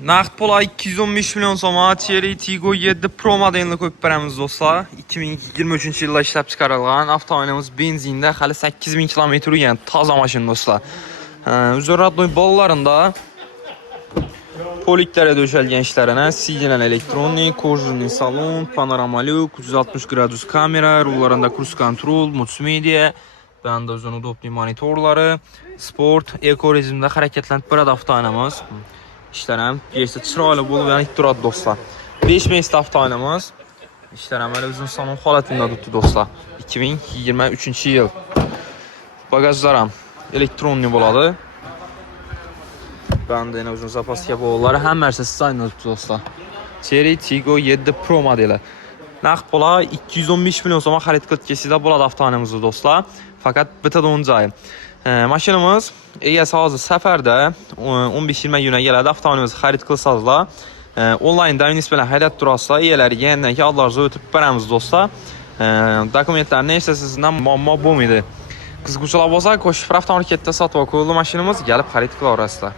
Naqd pula 215 milyon soma Chery Tiggo 7 Pro modelini qo'yib beramiz do'stlar. 2023-yilda ishlab chiqarilgan avtomobilimiz benzinde hali 8000 km yurgan toza mashina do'stlar. Uzunratli bolalarında poliklere döşəlgən işlərinə sidyalar elektronik, kojurni salon, panoramali, 360 gradus kamera, rullarında cruise control, multimedia, bende uzun udobli monitorları, sport, eko rejimdə hərəkətlənib burada avtomobilimiz. İşlərəm yersə çıraylı bo'lib yəni turadi do'stlar. 5 mesli avtomobilimiz. İşlərəm elə uzun salon holatında tutdu do'stlar. 2023-yil. Bagajlaram elektronik bo'ladi. Bende yine uzun zapas yabolları hem Mercedes aynı tuttu dostlar. Chery Tiggo 7 Pro modeli. Naqd pula 215 milyon soma xarid qilib kelsa bo'ladi avtomobilimizni do'stlar. Faqat bitta joyi. Mashinamiz egasi hozir safarda 15-20 kunga keladi. Avtomobilimizni xarid qilsangizlar, onlayn davnis bilan haydab turasizlar. Egalariga yandan keyin adlarni o'tib beramiz do'stlar. Dokumentlarni esa sizdan muammo bo'lmaydi. Qiziquvchilar bo'lsa, Qo'shib avtomarketda sotib olib, mashinamizni kelib xarid qila olasizlar.